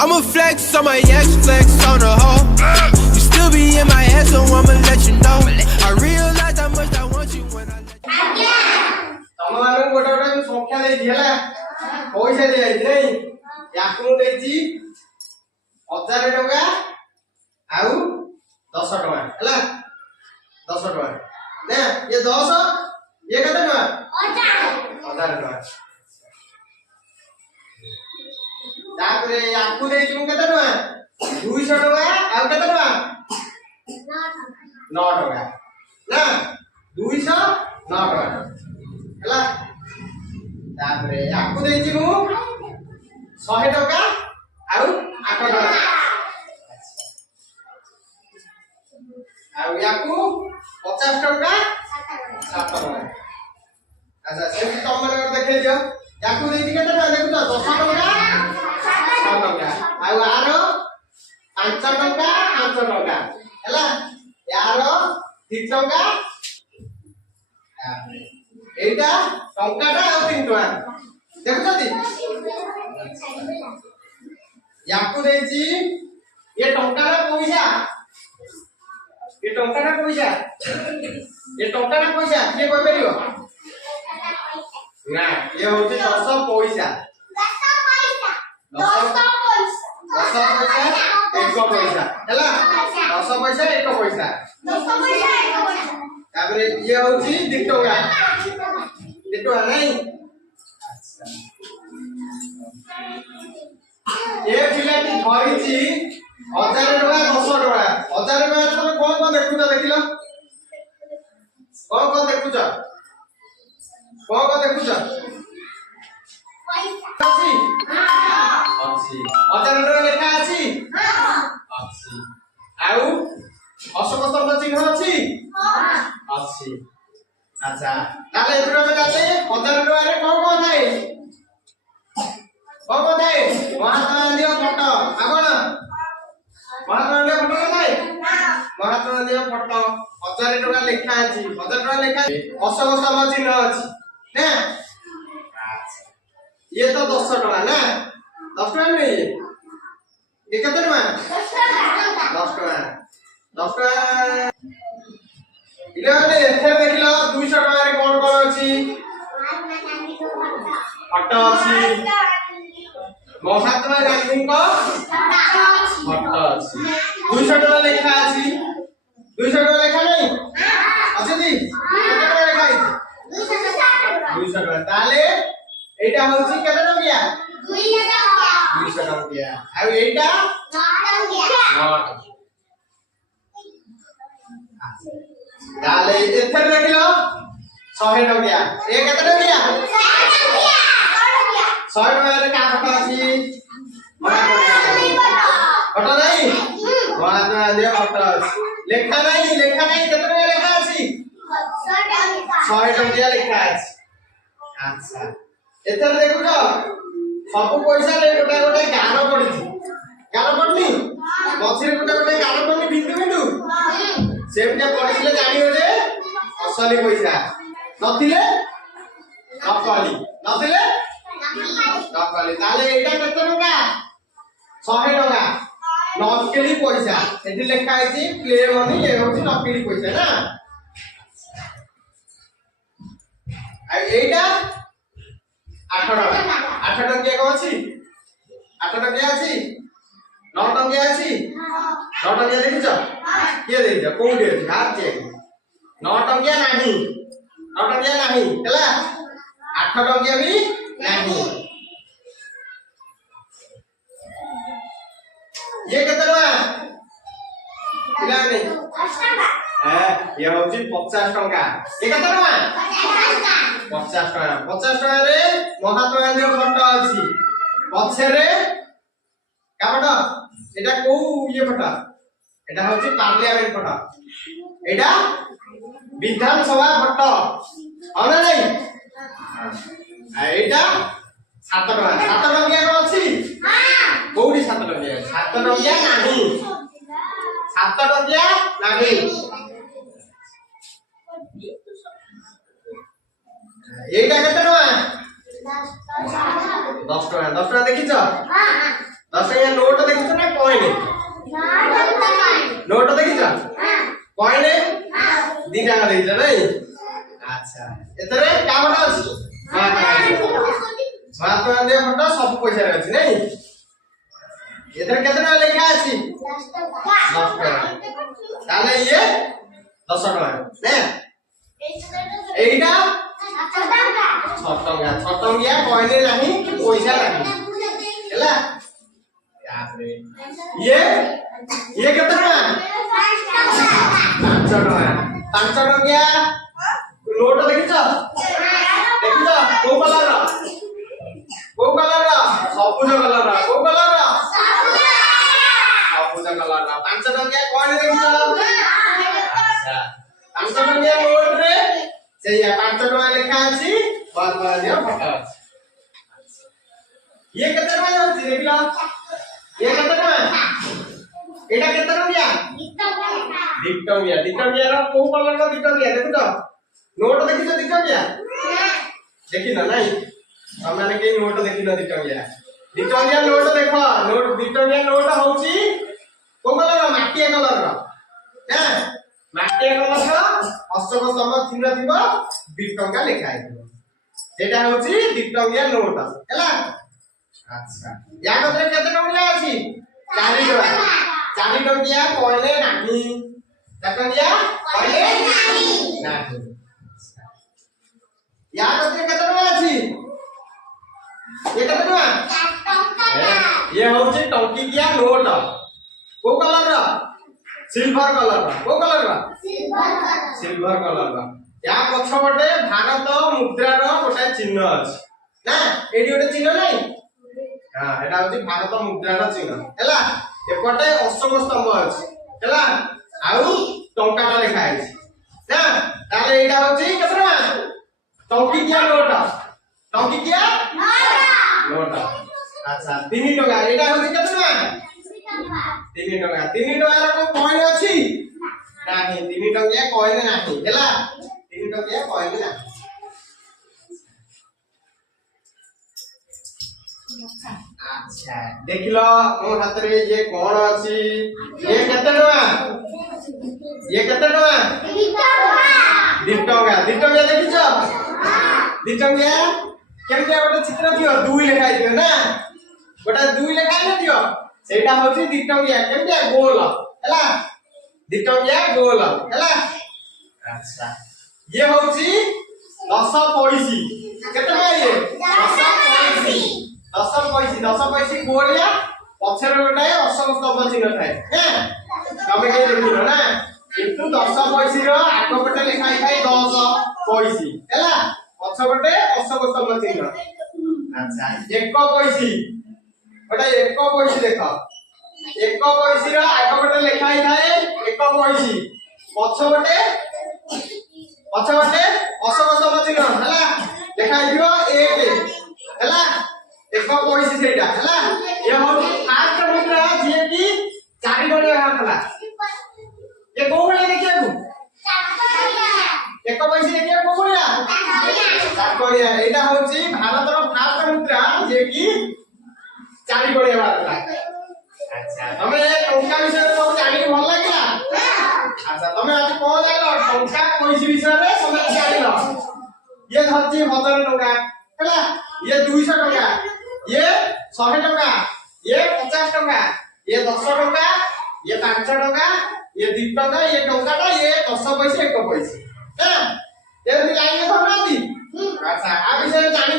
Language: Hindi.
I'ma flex on my ex, flex on the hoe. You still be in my head, so I'ma let you know. I realize how much I want you when I let you know. ତମମାନଙ୍କୁ ଗୋଟେ ଗୋଟେ ସଂଖ୍ୟା ଦେଇଛି ହେଲା ପଇସା ଦିଆଯାଇଛି ନାଇଁ ୟାକୁ ମୁଁ ଦେଇଛି 1000 ଟଙ୍କା ଆଉ 10 ଟଙ୍କା ହେଲା 10 ଟଙ୍କା ନା ये 10 ये କେତେ ଟଙ୍କା 1000 ଟଙ୍କା ତାପରେ ୟାକୁ ଦେଇଛି ମୁଁ କେତେ ଟଙ୍କା 200 ଟଙ୍କା ଆଉ କେତେ ଟଙ୍କା 9 ଟଙ୍କା ନା 209 ଟଙ୍କା ହେଲା ତାପରେ ୟାକୁ ଦେଇଛି ମୁଁ 100 ଟଙ୍କା ଆଉ 8 ଟଙ୍କା ଆଉ ୟାକୁ 50 ଟଙ୍କା 7 ଟଙ୍କା ଆଚ୍ଛା ସେମିତି ତମ ମାନଙ୍କର ଦେଖେଇ ଦିଅ ୟାକୁ ଦେଇଛି କେତେ ଟଙ୍କା ଦେଖୁଛ 10 ଟଙ୍କା 6 ଟଙ୍କା ଆଉ ଆର 5 ଟଙ୍କା 5 ଟଙ୍କା ହେଲା यार 3 टଙ୍କା एटा टंकाटा आ 3 टଙ୍କା देखुछती याकू देछि ये टंकाटा पैसा ये टंकाटा पैसा ये टंकाटा पैसा के कोइ परियो ना ये होछि 10 पैसा 10 पैसा 1 पैसा हैला 10 पैसा 1 पैसा 10 पैसा 1 पैसा तापरे ये होछि 2 टଙ୍କା 2 टଙ୍କା नहीं अच्छा ये पिलाटी धरिछि 1000 टଙ୍କା 10 टଙ୍କା 1000 टଙ୍କା तमे कोन देखुछ देखिलो कोन देखुछ पैसा अछि अछि 1000 टଙ୍କା लेखा अछि अछि आउ अशोक स्तंभ चिन्ह अछि अछि अच्छा ताले एथुरा में जाते 1000 टका रे कोन थाए महात्मा गांधी फोटो आगण महात्मा गांधी फोटो थाए महात्मा गांधी फोटो 1000 टका लेखा अछि 1000 टका लेखा अशोक स्तंभ चिन्ह अछि ना ये तो 10 टका ना 10 टका नहीं ये केते टका 10 टका 10 टका इले एथे देखिलो 200 टका रे कोन कोन अछि फोटो अछि महात्मा गांधी को फोटो अछि 200 टका लेखा अछि 200 टका लेखा नहीं अछि दी केते टका लेखा अछि 200 टका ताले एटा होछि केते टका 200 टका आ एटा 9 ताले एथे देखिलो 100 टका ए केते टका 100 टका रे का फोटो अछि फोटो नहीं महात्मा गांधी फोटो अछि लेखा नहीं केते टका लेखा अछि 100 टका लेखा अछि अच्छा एथे देखुछो सब पैसा रे गोटा गोटा गानो पडिछि गानो पडनी मछरी गोटा गोटा गानो पडनी बिंदु सेमते पडिले जानियो जे असली पैसा नथिले नथिले ताले एटा केते टका 100 टका नकली पैसा एठी लेखा आइछि प्ले मनी ए होछि नकली पैसा ना आ एटा 8 टका 8 टका को अछि 8 टका अछि 9 टका अछि 9 टका देखिछ के देखिछ कोउडी अछि हाथ जे 9 टका नाही 9 टका नाही हला 8 टका भी नाही ये केते टका इला नहीं 10 टका ये होछि 50 टका ये केते टका 50 टका रे महात्मा गांधी फोटो अछि पछे रे का फोटो एटा को ये फोटो एटा होछि पार्लियामेंट फोटो एटा विधानसभा फोटो होला नहीं आ एटा 7 टका को अछि हां कोउडी 7 टका नाही 7 टका नाही एटा केते टका 10 टका देखिछ 10 टंकिया नोट देखिछ ना कॉइन नोट देखिछ कॉइन दी टाका देखिछ नै अच्छा एतरे का बटा अछि महात्मा गांधी फोटो सब पैसा रे अछि नै एतरे केतना लेखा अछि 10 टका ताले ये 10 टका ने एइटा 6 टंकिया कॉइन नाही कि पैसा नाही हैला याद रे ये केतना 5 टंकिया नोट देखिछ को कलर सबुज कलर को कलर सबुज कलर 5 टंकिया कॉइन देखिछ अच्छा 5 टंकिया नोट रे से 5 टका लिखा अछि बात दियो फटा ये केते टका अछि देखिला ये केते टका एटा केते टका दिटंगिया रो को कलर रो दिटंगिया देखु तो नोट देखिछ दिटंगिया देखि ना नहीं हमने के नोट देखि ना दिटंगिया नोट देखो नोट दिटंगिया नोट होउची को कलर रो माटिया कलर रो हैं माटिया कलर रो अशोक स्तंभ चिन्ह थिबो दिटंगा लिखा हिबो सेटा होउची दिटंगिया नोट हैला अच्छा या कतरे केते टंकिया अछि 4 टंकिया कॉइन नाही टंकिया कॉइन नाही या कतरे केते टका अछि ये केते टका ये होउची टंकिया नोट को कलर रो सिल्वर कलर को कलर सिल्वर कलर या पछपटे भारत मुद्रा रो गोटे चिन्ह अछि ना एडी गोटे चिन्ह नै हां एटा होची भारत मुद्रा रो चिन्ह हैला एपटे अशोक स्तंभ अछि हैला आउ टंकाटा लिखा अछि ना ताले एटा होची केतना टंकिया नोट अच्छा 3 टका एटा होची केतना 3 टका रो कॉइन अछि नाही 3 टका कॉइन नाही हैला 3 टका कॉइन नाही अच्छा देखिलो मो हाथ रे ये कोन अछि ये केते टका दिटंगा देखिछ दिटंगा केमते गोटे चित्र दियो दुई लेखाइ दियो ना गोटे दुई लेखाइ न दियो सेटा होची दिटंगा केमते गोल हैला दिटंगा गोल हैला अच्छा ये होची 10 पैसी केतना ये 10 पैसी गोलिया पछर गोटाए अशोक स्तंभ चिन्ह थाए हैं तमे के देखिलो ना किंतु 10 पैसी रो आगो पटे लिखाई थाए 10 पैसी हैला पछपटे अशोक स्तंभ चिन्ह अच्छा 1 पैसी गोटा 1 पैसी देखो 1 पैसी रो आगो पटे लिखाई थाए 1 पैसी पछपटे अशोक स्तंभ चिन्ह हैला लिखाई दियो 1 हैला 1 पैसी सेटा हैला ये होची फास्ट मुद्रा जे की 4 गणिया हला ये को गणिया देखिया को 1 पैसी देखिया को गणिया 4 गणिया एटा होची भारत रो फास्ट मुद्रा जे की 4 गणिया हला अच्छा तमे टंका विषय रे सब जानि भल लागिला अच्छा तमे आज कोन जाइलो टंका पैसी विषय रे सब जानिलो ये धरती 1000 टंका हैला ये 200 टंका ये 100 टका ये 50 टका ये 10 टका ये 5 टका ये 2 टका ये टंकाटा ये 10 पैसे 1 पैसे हां ये लाइन में धरना दी अच्छा आ विषय जानि